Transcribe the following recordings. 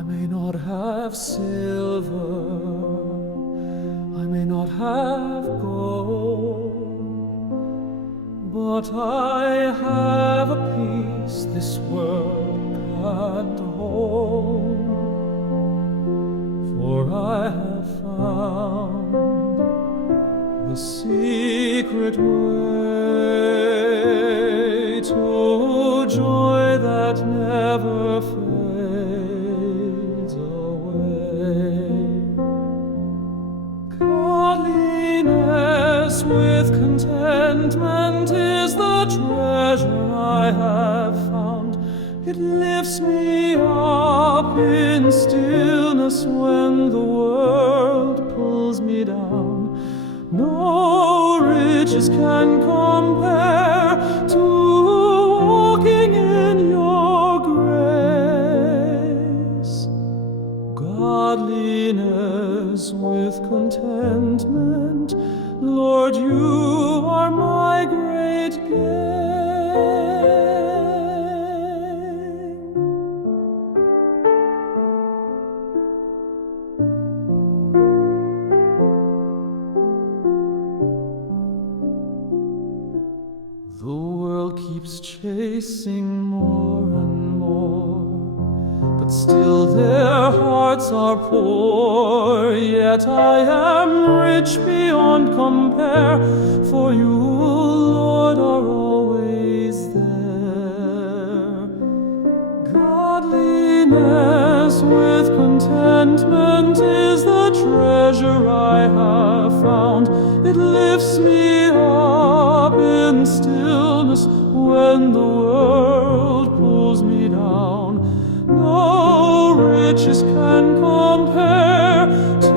I may not have silver, I may not have gold, but I have a peace this world can't hold. For I have found the secret way to joy that never fades away. Godliness with contentment is the treasure I have found. It lifts me up in stillness when the world pulls me down. No riches can compare to walking in your grace. Godliness with contentment, Lord, you are my great gain. The world keeps chasing more and more, but still their hearts are poor. Yet I am rich beyond compare, for you, Lord, are always there. Godliness with contentment is the treasure I have found. It lifts me up in stillness when the world pulls me down. No riches can compare to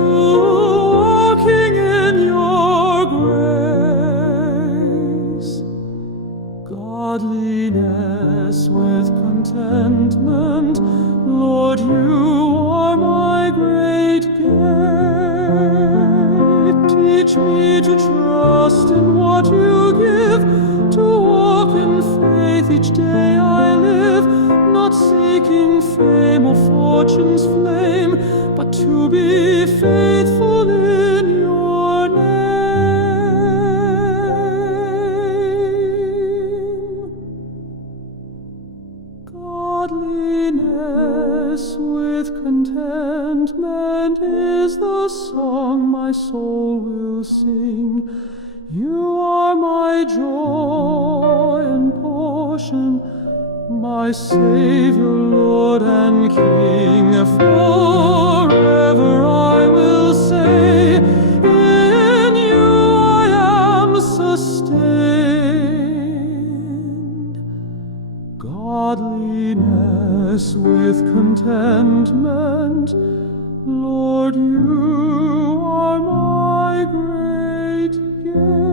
walking in your grace. Godliness with contentment, Lord, you are my great gain. Teach me to trust in what you give, to walk in faith each day I live, not seeking fame or fortune's flame, but to be faithful in your name. Godliness with contentment is the song my soul will sing. You are my joy and portion, my Savior, Lord and King. Forever I will say, in you I am sustained. Godliness with contentment, Lord, you are my great gain.